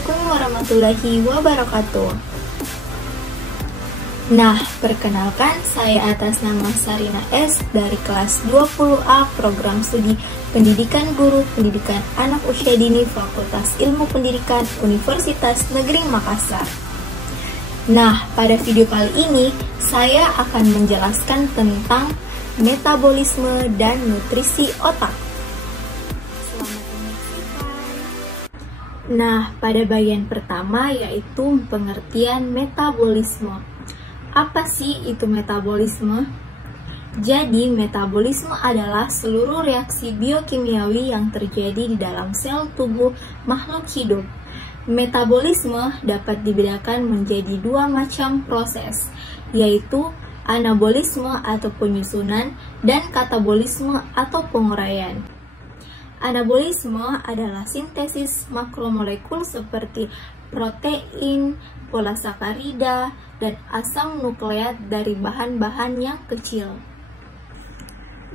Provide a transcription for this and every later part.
Assalamualaikum warahmatullahi wabarakatuh. Nah, perkenalkan saya atas nama Sarina S dari kelas 20A Program Studi Pendidikan Guru Pendidikan Anak Usia Dini Fakultas Ilmu Pendidikan Universitas Negeri Makassar. Nah, pada video kali ini saya akan menjelaskan tentang metabolisme dan nutrisi otak. Nah, pada bagian pertama yaitu pengertian metabolisme. Apa sih itu metabolisme? Jadi, metabolisme adalah seluruh reaksi biokimiawi yang terjadi di dalam sel tubuh makhluk hidup. Metabolisme dapat dibedakan menjadi dua macam proses, yaitu anabolisme atau penyusunan dan katabolisme atau penguraian. Anabolisme adalah sintesis makromolekul seperti protein, polisakarida, dan asam nukleat dari bahan-bahan yang kecil.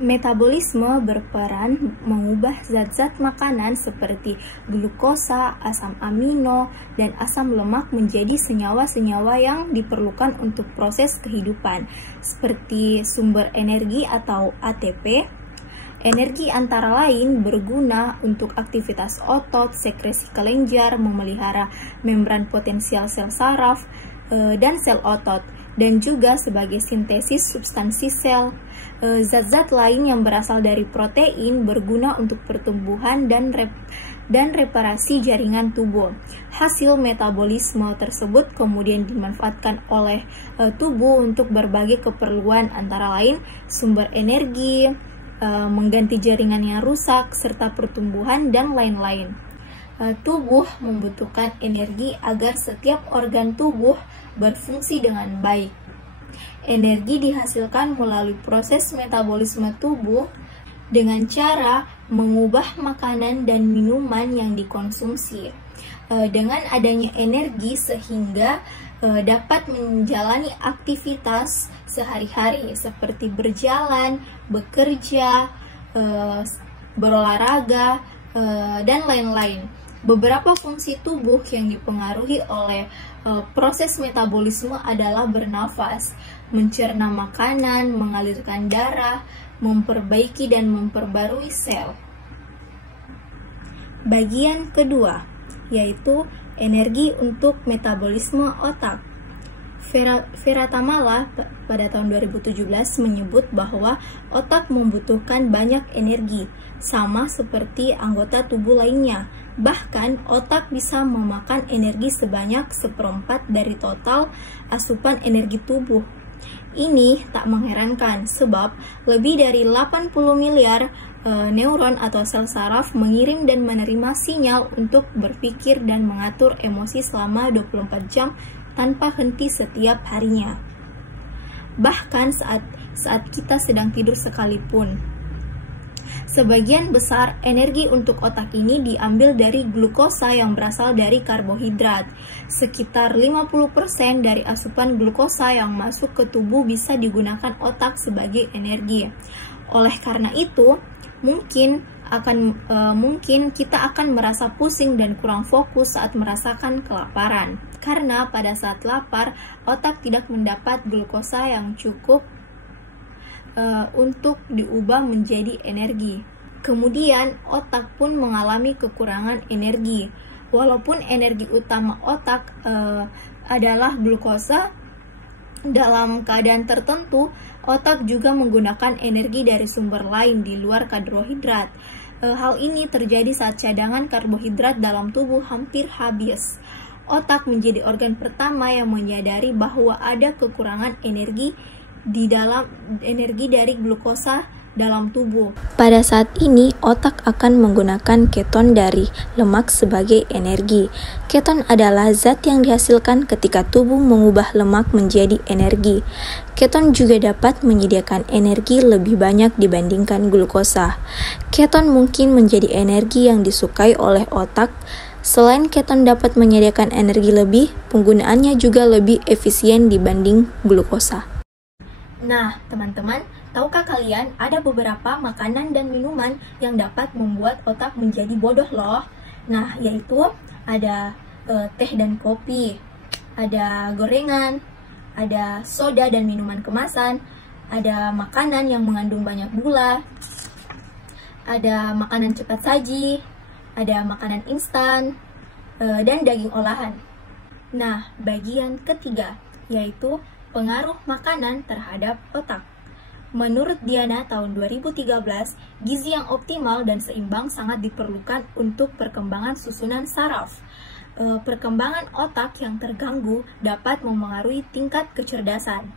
Metabolisme berperan mengubah zat-zat makanan seperti glukosa, asam amino, dan asam lemak menjadi senyawa-senyawa yang diperlukan untuk proses kehidupan, seperti sumber energi atau ATP. Energi antara lain berguna untuk aktivitas otot, sekresi kelenjar, memelihara membran potensial sel saraf dan sel otot, dan juga sebagai sintesis substansi sel. Zat-zat lain yang berasal dari protein berguna untuk pertumbuhan dan reparasi jaringan tubuh. Hasil metabolisme tersebut kemudian dimanfaatkan oleh tubuh untuk berbagai keperluan, antara lain sumber energi, mengganti jaringan yang rusak, serta pertumbuhan dan lain-lain. Tubuh membutuhkan energi agar setiap organ tubuh berfungsi dengan baik. Energi dihasilkan melalui proses metabolisme tubuh dengan cara mengubah makanan dan minuman yang dikonsumsi. Dengan adanya energi sehingga dapat menjalani aktivitas sehari-hari seperti berjalan, bekerja, berolahraga, dan lain-lain. Beberapa fungsi tubuh yang dipengaruhi oleh proses metabolisme adalah bernafas, mencerna makanan, mengalirkan darah, memperbaiki dan memperbarui sel. Bagian kedua yaitu energi untuk metabolisme otak. Vera Tamala pada tahun 2017 menyebut bahwa otak membutuhkan banyak energi, sama seperti anggota tubuh lainnya. Bahkan, otak bisa memakan energi sebanyak 1/4 dari total asupan energi tubuh. Ini tak mengherankan, sebab lebih dari 80 miliar neuron atau sel saraf mengirim dan menerima sinyal untuk berpikir dan mengatur emosi selama 24 jam tanpa henti setiap harinya. Bahkan saat kita sedang tidur sekalipun. Sebagian besar energi untuk otak ini diambil dari glukosa yang berasal dari karbohidrat. Sekitar 50% dari asupan glukosa yang masuk ke tubuh bisa digunakan otak sebagai energi. Oleh karena itu, mungkin kita akan merasa pusing dan kurang fokus saat merasakan kelaparan. Karena pada saat lapar, otak tidak mendapat glukosa yang cukup untuk diubah menjadi energi. Kemudian, otak pun mengalami kekurangan energi. Walaupun energi utama otak adalah glukosa, dalam keadaan tertentu, otak juga menggunakan energi dari sumber lain di luar karbohidrat. Hal ini terjadi saat cadangan karbohidrat dalam tubuh hampir habis. Otak menjadi organ pertama yang menyadari bahwa ada kekurangan energi dari glukosa dalam tubuh. Pada saat ini, otak akan menggunakan keton dari lemak sebagai energi. Keton adalah zat yang dihasilkan ketika tubuh mengubah lemak menjadi energi. Keton juga dapat menyediakan energi lebih banyak dibandingkan glukosa. Keton mungkin menjadi energi yang disukai oleh otak. Selain keton dapat menyediakan energi lebih, penggunaannya juga lebih efisien dibanding glukosa. Nah, teman-teman, tahukah kalian ada beberapa makanan dan minuman yang dapat membuat otak menjadi bodoh loh? Nah, yaitu ada teh dan kopi, ada gorengan, ada soda dan minuman kemasan, ada makanan yang mengandung banyak gula, ada makanan cepat saji, ada makanan instan, dan daging olahan. Nah, bagian ketiga yaitu pengaruh makanan terhadap otak. Menurut Diana tahun 2013, gizi yang optimal dan seimbang sangat diperlukan untuk perkembangan susunan saraf. Perkembangan otak yang terganggu dapat memengaruhi tingkat kecerdasan.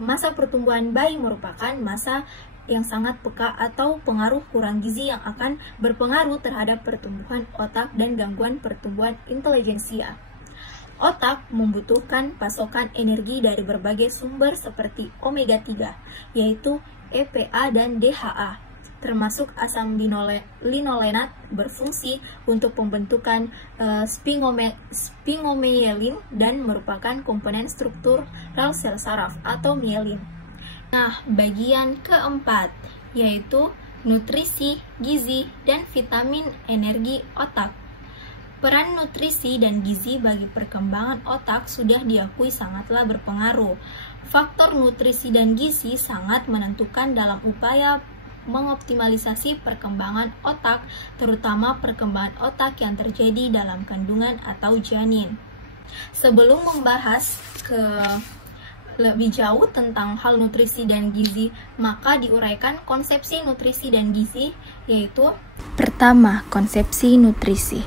Masa pertumbuhan bayi merupakan masa yang sangat peka atau pengaruh kurang gizi yang akan berpengaruh terhadap pertumbuhan otak dan gangguan pertumbuhan intelijensia. Otak membutuhkan pasokan energi dari berbagai sumber seperti omega 3, yaitu EPA dan DHA, termasuk asam linolenat berfungsi untuk pembentukan sphingomyelin dan merupakan komponen struktural sel saraf atau myelin. Nah, bagian keempat yaitu nutrisi, gizi, dan vitamin energi otak. Peran nutrisi dan gizi bagi perkembangan otak sudah diakui sangatlah berpengaruh. Faktor nutrisi dan gizi sangat menentukan dalam upaya mengoptimalisasi perkembangan otak, terutama perkembangan otak yang terjadi dalam kandungan atau janin. Sebelum membahas lebih jauh tentang hal nutrisi dan gizi, maka diuraikan konsepsi nutrisi dan gizi, yaitu pertama, konsepsi nutrisi.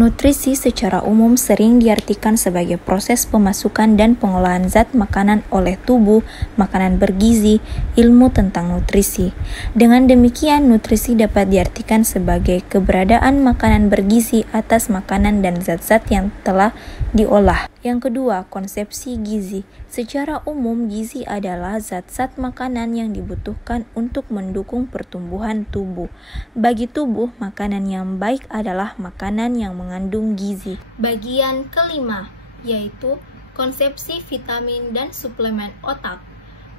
Nutrisi secara umum sering diartikan sebagai proses pemasukan dan pengolahan zat makanan oleh tubuh, makanan bergizi, ilmu tentang nutrisi. Dengan demikian, nutrisi dapat diartikan sebagai keberadaan makanan bergizi atas makanan dan zat-zat yang telah diolah. Yang kedua, konsepsi gizi. Secara umum, gizi adalah zat-zat makanan yang dibutuhkan untuk mendukung pertumbuhan tubuh. Bagi tubuh, makanan yang baik adalah makanan yang mengandung gizi. Bagian kelima, yaitu konsepsi vitamin dan suplemen otak.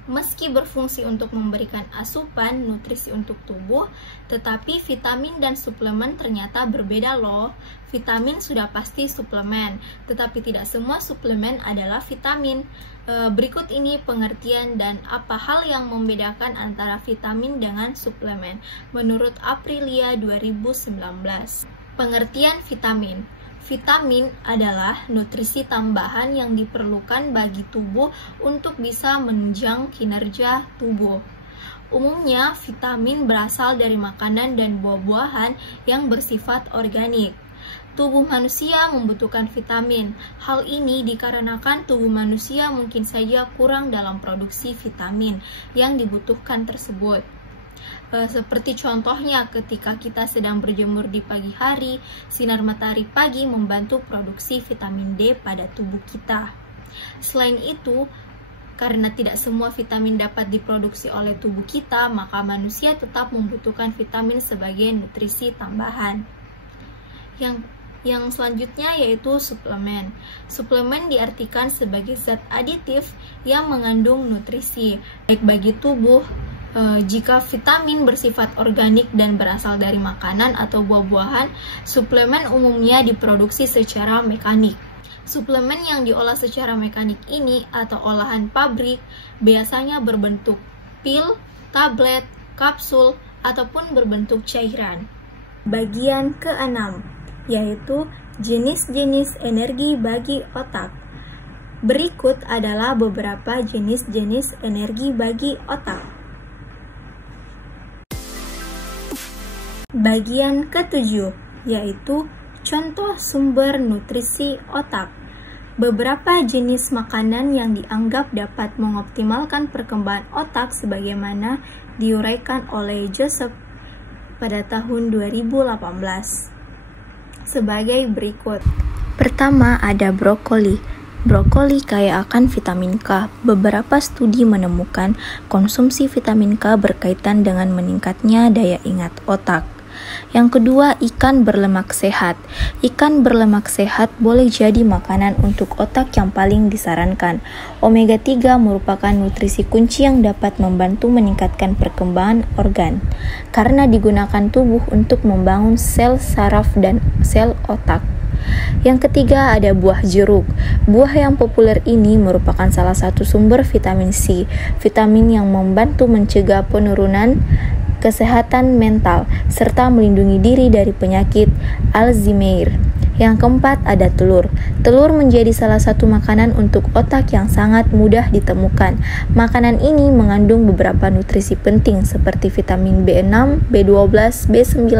Meski berfungsi untuk memberikan asupan nutrisi untuk tubuh, tetapi vitamin dan suplemen ternyata berbeda loh. Vitamin sudah pasti suplemen, tetapi tidak semua suplemen adalah vitamin. Berikut ini pengertian dan apa hal yang membedakan antara vitamin dengan suplemen menurut Aprilia 2019. Pengertian vitamin. Vitamin adalah nutrisi tambahan yang diperlukan bagi tubuh untuk bisa menunjang kinerja tubuh. Umumnya, vitamin berasal dari makanan dan buah-buahan yang bersifat organik. Tubuh manusia membutuhkan vitamin. Hal ini dikarenakan tubuh manusia mungkin saja kurang dalam produksi vitamin yang dibutuhkan tersebut. Seperti contohnya ketika kita sedang berjemur di pagi hari, sinar matahari pagi membantu produksi vitamin D pada tubuh kita. Selain itu, karena tidak semua vitamin dapat diproduksi oleh tubuh kita, maka manusia tetap membutuhkan vitamin sebagai nutrisi tambahan. Yang selanjutnya yaitu suplemen. Suplemen diartikan sebagai zat aditif yang mengandung nutrisi, baik bagi tubuh. Jika vitamin bersifat organik dan berasal dari makanan atau buah-buahan, suplemen umumnya diproduksi secara mekanik. Suplemen yang diolah secara mekanik ini atau olahan pabrik biasanya berbentuk pil, tablet, kapsul, ataupun berbentuk cairan. Bagian keenam, yaitu jenis-jenis energi bagi otak. Berikut adalah beberapa jenis-jenis energi bagi otak. Bagian ketujuh, yaitu contoh sumber nutrisi otak. Beberapa jenis makanan yang dianggap dapat mengoptimalkan perkembangan otak sebagaimana diuraikan oleh Joseph pada tahun 2018 sebagai berikut. Pertama, ada brokoli. Brokoli kaya akan vitamin K. Beberapa studi menemukan konsumsi vitamin K berkaitan dengan meningkatnya daya ingat otak. Yang kedua, ikan berlemak sehat. Ikan berlemak sehat boleh jadi makanan untuk otak yang paling disarankan. Omega 3 merupakan nutrisi kunci yang dapat membantu meningkatkan perkembangan organ, karena digunakan tubuh untuk membangun sel saraf dan sel otak. Yang ketiga ada buah jeruk. Buah yang populer ini merupakan salah satu sumber vitamin C, vitamin yang membantu mencegah penurunan kesehatan mental serta melindungi diri dari penyakit Alzheimer. Yang keempat ada telur. Telur menjadi salah satu makanan untuk otak yang sangat mudah ditemukan. Makanan ini mengandung beberapa nutrisi penting seperti vitamin B6, B12, B9,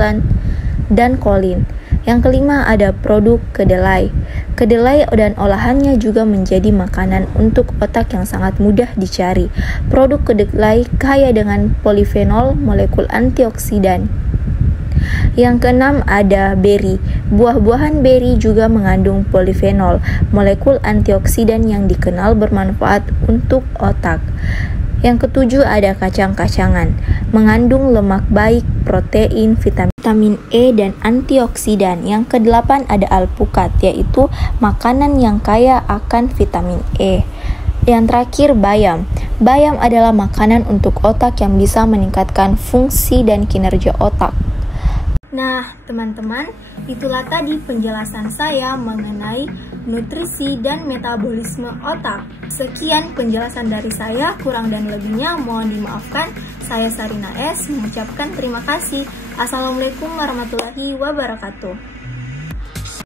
dan kolin. Yang kelima ada produk kedelai. Kedelai dan olahannya juga menjadi makanan untuk otak yang sangat mudah dicari. Produk kedelai kaya dengan polifenol, molekul antioksidan. Yang keenam ada beri. Buah-buahan beri juga mengandung polifenol, molekul antioksidan yang dikenal bermanfaat untuk otak. Yang ketujuh ada kacang-kacangan, mengandung lemak baik, protein, vitamin E, dan antioksidan. Yang kedelapan ada alpukat, yaitu makanan yang kaya akan vitamin E. Yang terakhir bayam. Bayam adalah makanan untuk otak yang bisa meningkatkan fungsi dan kinerja otak. Nah, teman-teman, itulah tadi penjelasan saya mengenai nutrisi dan metabolisme otak. Sekian penjelasan dari saya, kurang dan lebihnya mohon dimaafkan. Saya Sarina S. mengucapkan terima kasih. Assalamualaikum warahmatullahi wabarakatuh.